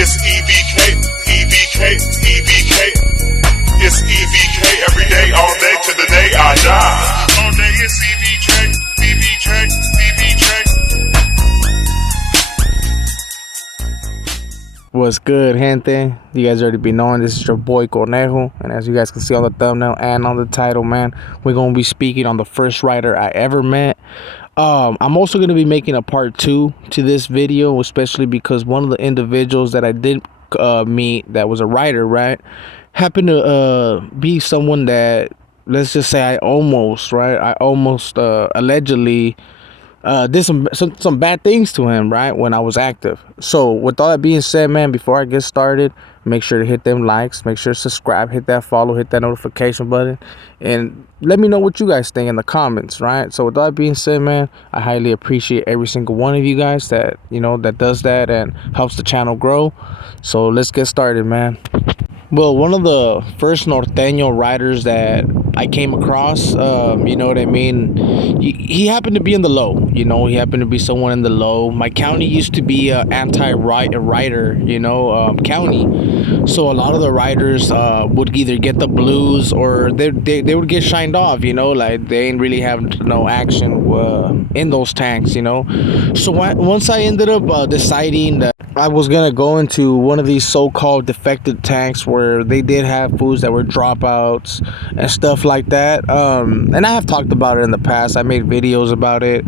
It's E.B.K, E.B.K, E.B.K. It's E.B.K every day, all day to the day I die. All day it's E.B.K, E.B.K, E.B.K. What's good, gente? You guys already be knowing this is your boy Conejo, and as you guys can see on the thumbnail and on the title, man, we're gonna be speaking on the first writer I ever met. I'm also gonna be making a part 2 to this video, especially because one of the individuals that I did meet that was a writer, right, happened to be someone that, let's just say, I almost allegedly did some bad things to him, right, when I was active. So with all that being said, man, before I get started, make sure to hit them likes, make sure to subscribe, hit that follow, hit that notification button, and let me know what you guys think in the comments, right? So with all that being said, man, I highly appreciate every single one of you guys that, you know, that does that and helps the channel grow. So let's get started, man. Well, one of the first norteño writers that I came across, you know what I mean, he happened to be in the low, you know, he happened to be someone in the low. My county used to be a anti-writer, you know, county. So a lot of the writers would either get the blues or they would get shined off, you know, like they ain't really have no action in those tanks, you know. So once I ended up deciding that I was gonna go into one of these so-called defected tanks where they did have foods that were dropouts and stuff like that, and I have talked about it in the past. I made videos about it.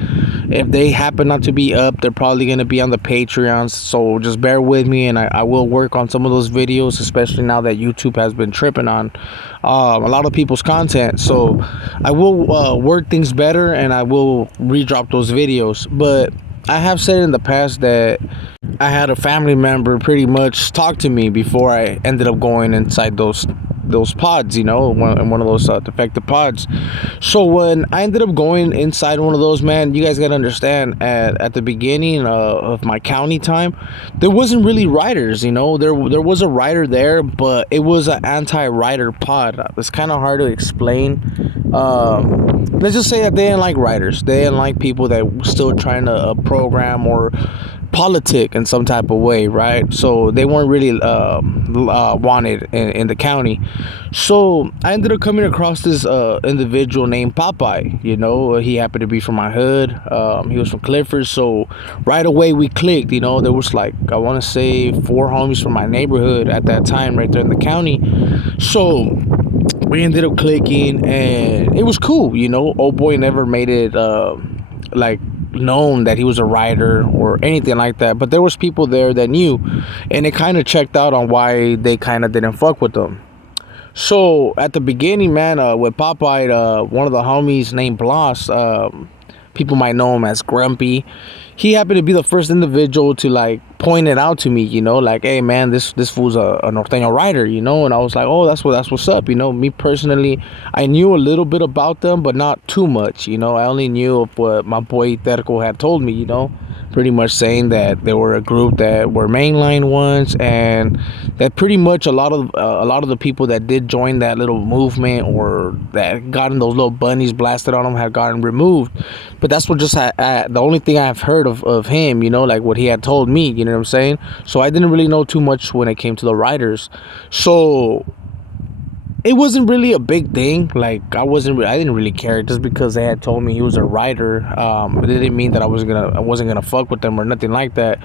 If they happen not to be up, they're probably gonna be on the Patreons, so just bear with me, and I will work on some of those videos, especially now that YouTube has been tripping on a lot of people's content. So I will work things better, and I will redrop those videos. But I have said in the past that I had a family member pretty much talk to me before I ended up going inside those pods, you know, one of those defective pods. So when I ended up going inside one of those, man, you guys gotta understand, at the beginning of my county time, there wasn't really writers, you know. There was a writer there, but it was an anti-writer pod. It's kind of hard to explain. Let's just say that they didn't like writers. They didn't like people that were still trying to program or politic in some type of way, right? So they weren't really wanted in the county. So I ended up coming across this individual named Popey. You know, he happened to be from my hood. He was from Clifford, so right away we clicked. You know, there was like, I want to say 4 homies from my neighborhood at that time right there in the county. So we ended up clicking, and it was cool. You know, old boy never made it like known that he was a writer or anything like that, but there was people there that knew, and it kind of checked out on why they kind of didn't fuck with them. So at the beginning, man, with Popeye, one of the homies named Blas, people might know him as Grumpy, he happened to be the first individual to like point it out to me, you know, like, hey man, this fool's a norteño writer, you know. And I was like, oh, that's what's up, you know. Me personally, I knew a little bit about them, but not too much, you know. I only knew of what my boy Terco had told me, you know, pretty much saying that they were a group that were mainline ones, and that pretty much a lot of the people that did join that little movement or that gotten those little bunnies blasted on them had gotten removed. But that's what just the only thing I've heard of him, you know, like what he had told me, you know what I'm saying. So I didn't really know too much when it came to the writers. So it wasn't really a big thing. Like I didn't really care just because they had told me he was a writer. It didn't mean that I wasn't gonna fuck with them or nothing like that.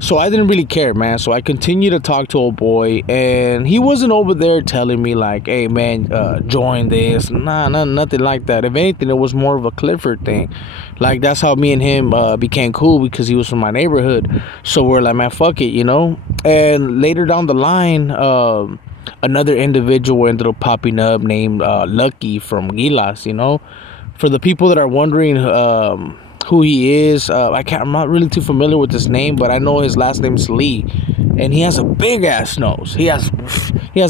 So I didn't really care, man. So I continued to talk to old boy, and he wasn't over there telling me like, hey man, join this. Nothing like that. If anything, it was more of a Clifford thing. Like that's how me and him became cool, because he was from my neighborhood. So we're like, man, fuck it, you know. And later down the line, another individual ended up popping up named Lucky from Gilas, you know. For the people that are wondering who he is, I'm not really too familiar with his name, but I know his last name is Lee, and he has a big ass nose. He has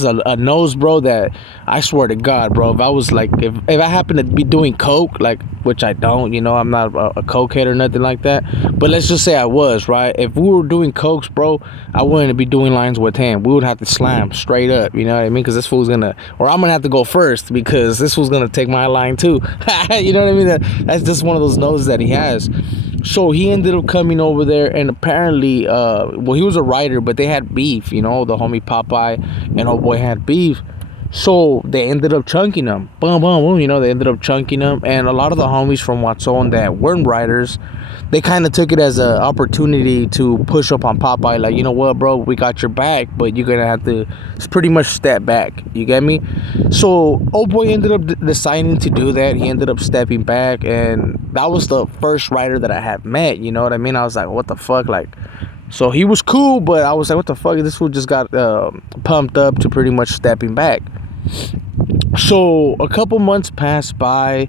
a nose, bro, that I swear to God, bro, if I was like, if I happen to be doing coke, like, which I don't, you know, I'm not a cokehead or nothing like that, but let's just say I was, right? If we were doing cokes, bro, I wouldn't be doing lines with him. We would have to slam straight up, you know what I mean? Because this fool's gonna, or I'm gonna have to go first, because this fool's gonna take my line too. You know what I mean? That's just one of those noses that he has. So he ended up coming over there, and apparently, well, he was a writer, but they had beef. The homie Popeye and old boy had beef. So they ended up chunking him. Boom, boom, boom. They ended up chunking him, and a lot of the homies from Watson that weren't writers, they kind of took it as an opportunity to push up on Popeye. Like, you know what, bro, we got your back, but you're gonna have to pretty much step back. You get me? So old boy ended up deciding to do that. He ended up stepping back, and that was the first writer that I had met. You know what I mean? I was like, what the fuck, like. So he was cool, but I was like, what the fuck? This fool just got pumped up to pretty much stepping back. So a couple months passed by,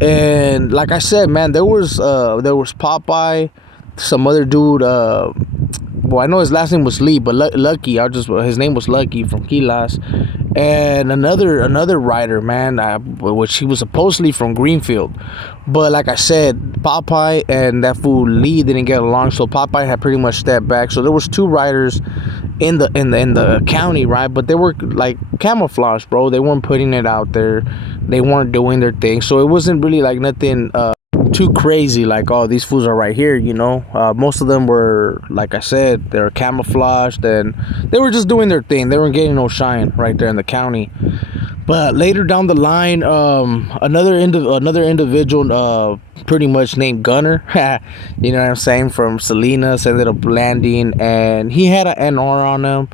and like I said, man, there was Popeye, some other dude. Well, I know his last name was Lee, but Lucky. His name was Lucky from Quilas, and another writer, man, which he was supposedly from Greenfield, but like I said, Popeye and that fool Lee didn't get along, so Popeye had pretty much stepped back. So there was two writers in the county, right? But they were like camouflage, bro. They weren't putting it out there. They weren't doing their thing, so it wasn't really like nothing too crazy, like, oh, these fools are right here. Most of them were, like I said, they're camouflaged, and they were just doing their thing. They weren't getting no shine right there in the county. But later down the line, another individual, pretty much named Gunner, you know what I'm saying, from Salinas, ended up landing, and he had an NR on him.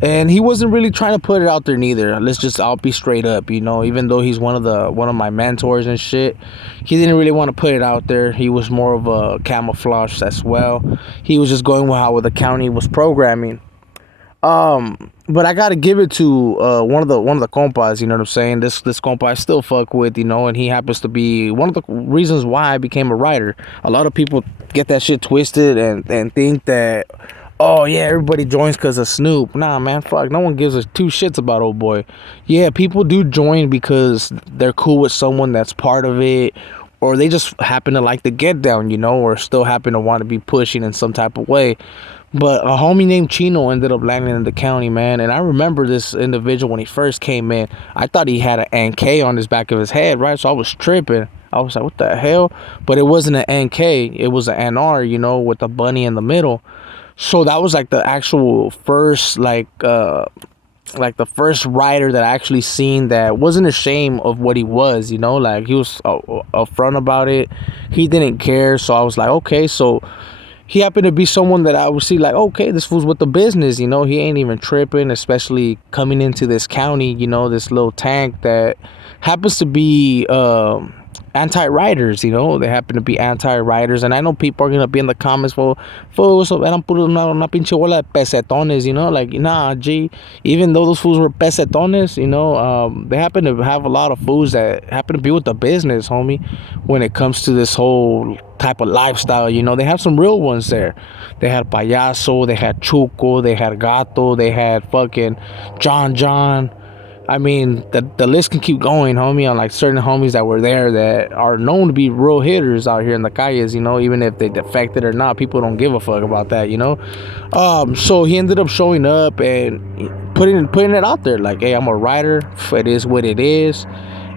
And he wasn't really trying to put it out there neither. I'll be straight up, even though he's one of my mentors and shit, he didn't really want to put it out there. He was more of a camouflage as well. He was just going with how the county was programming. But I gotta give it to one of the compas. You know what I'm saying? This compa I still fuck with, and he happens to be one of the reasons why I became a writer. A lot of people get that shit twisted and think that, oh yeah, everybody joins because of Snoop. Nah, man, fuck. No one gives a two shits about old boy. Yeah, people do join because they're cool with someone that's part of it, or they just happen to like the get down, or still happen to want to be pushing in some type of way. But a homie named Chino ended up landing in the county, man. And I remember this individual when he first came in. I thought he had an NK on his back of his head, right? So I was tripping. I was like, what the hell? But it wasn't an NK. It was an NR, with a bunny in the middle. So that was like the actual first, like the first writer that I actually seen that wasn't ashamed of what he was, like he was upfront about it. He didn't care. So I was like, okay, so he happened to be someone that I would see like, okay, this fool's with the business, he ain't even tripping, especially coming into this county, this little tank that happens to be anti-writers, they happen to be anti-writers. And I know people are gonna be in the comments, fools eran puro una pinche bola de pesetones, like, nah, G, even though those fools were pesetones, they happen to have a lot of fools that happen to be with the business, homie, when it comes to this whole type of lifestyle. They have some real ones there. They had Payaso, they had Chuco, they had Gato, they had fucking John. I mean, the list can keep going, homie, on like certain homies that were there that are known to be real hitters out here in the calles, even if they defected or not. People don't give a fuck about that, So he ended up showing up and putting it out there like, hey, I'm a writer. It is what it is.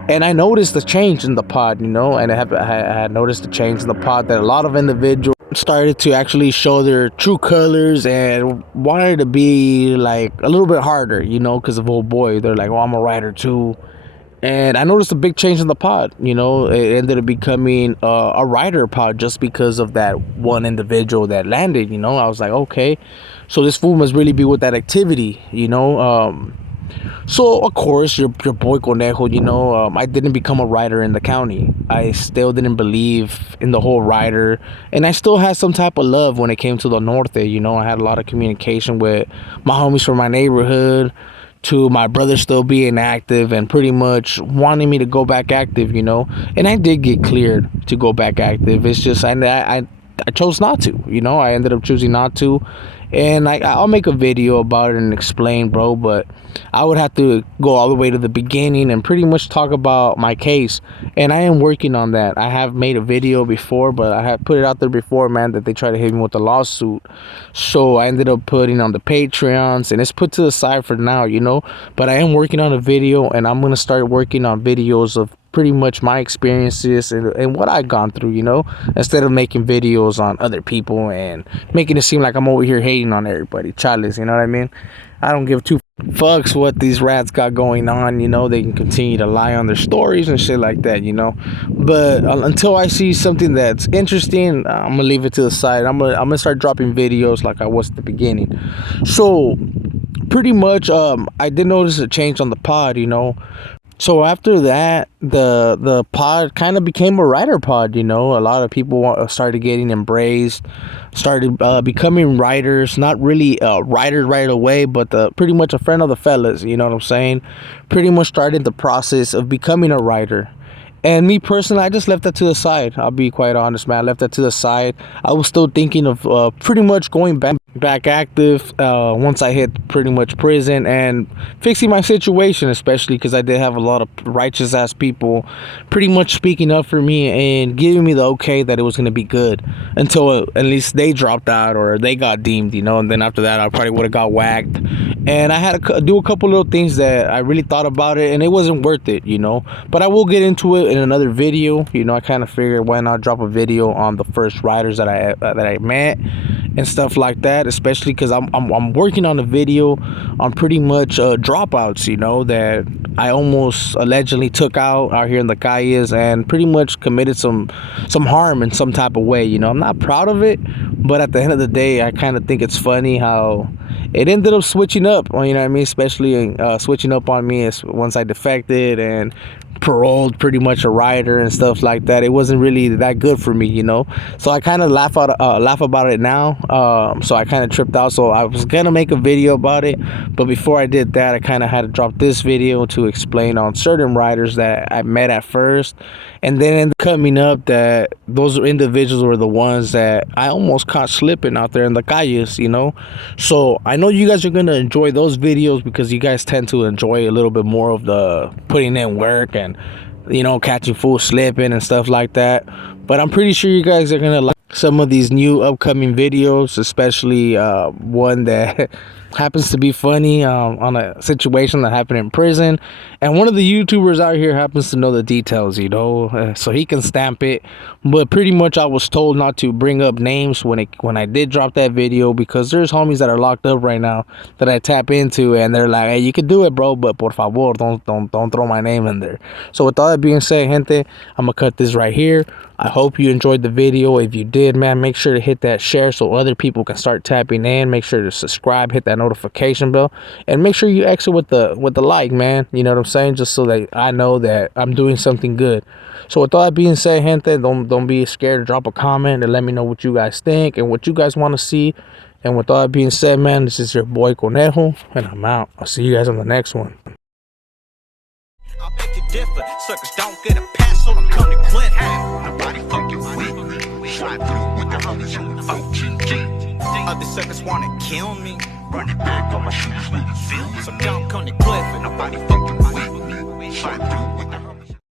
And I noticed the change in the pod, and I had noticed the change in the pod that a lot of individuals started to actually show their true colors and wanted to be like a little bit harder, because of old boy. They're like, oh, I'm a writer too. And I noticed a big change in the pod. It ended up becoming a writer pod just because of that one individual that landed. I was like, okay, so this fool must really be with that activity. So of course, your boy Conejo, I didn't become a writer in the county. I still didn't believe in the whole writer, and I still had some type of love when it came to the norte. I had a lot of communication with my homies from my neighborhood, to my brother still being active and pretty much wanting me to go back active. And I did get cleared to go back active. It's just I chose not to. I ended up choosing not to. And I'll make a video about it and explain, bro. But I would have to go all the way to the beginning and pretty much talk about my case. And I am working on that. I have made a video before, but I have put it out there before, man, that they tried to hit me with a lawsuit. So I ended up putting on the Patreons, and it's put to the side for now, you know. But I am working on a video, and I'm gonna start working on videos of pretty much my experiences and what I've gone through, you know, instead of making videos on other people and making it seem like I'm over here hating on everybody. Chales, you know what I mean? I don't give two fucks what these rats got going on, you know. They can continue to lie on their stories and shit like that, you know. But until I see something that's interesting, I'm gonna leave it to the side. I'm gonna start dropping videos like I was at the beginning. So pretty much I did notice a change on the pod, you know. So after that, the pod kind of became a writer pod, you know. A lot of people started getting embraced, started becoming writers. Not really writers right away, but pretty much a friend of the fellas, you know what I'm saying? Pretty much started the process of becoming a writer. And me personally, I just left that to the side. I'll be quite honest, man. I left that to the side. I was still thinking of pretty much going back active once I hit pretty much prison and fixing my situation, especially because I did have a lot of righteous ass people pretty much speaking up for me and giving me the okay that it was going to be good until at least they dropped out or they got deemed, you know. And then after that, I probably would have got whacked. And I had to do a couple little things that I really thought about it, and it wasn't worth it, you know. But I will get into it in another video. You know, I kind of figured why not drop a video on the first writers that I met and stuff like that, especially because I'm working on a video on pretty much dropouts, you know, that I almost allegedly took out here in the calles and pretty much committed some harm in some type of way, you know. I'm not proud of it, but at the end of the day, I kind of think it's funny how it ended up switching up, you know what I mean, especially switching up on me once I defected and paroled pretty much a writer and stuff like that. It wasn't really that good for me, you know. So I kind of laugh about it now. So I kind of tripped out. So I was gonna make a video about it, but before I did that, I kind of had to drop this video to explain on certain writers that I met at first, and then ended coming up that those individuals were the ones that I almost caught slipping out there in the calles, you know. So I know you guys are gonna enjoy those videos because you guys tend to enjoy a little bit more of the putting in work and, you know, catching full slipping and stuff like that. But I'm pretty sure you guys are gonna like some of these new upcoming videos, especially one that happens to be funny on a situation that happened in prison, and one of the YouTubers out here happens to know the details, you know, so he can stamp it. But pretty much I was told not to bring up names when I did drop that video, because there's homies that are locked up right now that I tap into, and they're like, hey, you can do it, bro, but por favor, don't throw my name in there. So with all that being said, gente, I'm gonna cut this right here. I hope you enjoyed the video. If you did, man, make sure to hit that share so other people can start tapping in. Make sure to subscribe, hit that notification bell, and make sure you exit with the like, man. You know what I'm saying? Just so that I know that I'm doing something good. So with all that being said, gente, don't be scared to drop a comment and let me know what you guys think and what you guys want to see. And with all that being said, man, this is your boy Conejo, and I'm out. I'll see you guys on the next one. I beg to differ, suckers don't get a pass, so I'm coming to Clint. Nobody fucking with. Slide through with the homies on the OGG. Other suckers wanna kill me. Run it back on my shoes when you feel me. So don't come to Cliff, and nobody fucking with. Slide through with the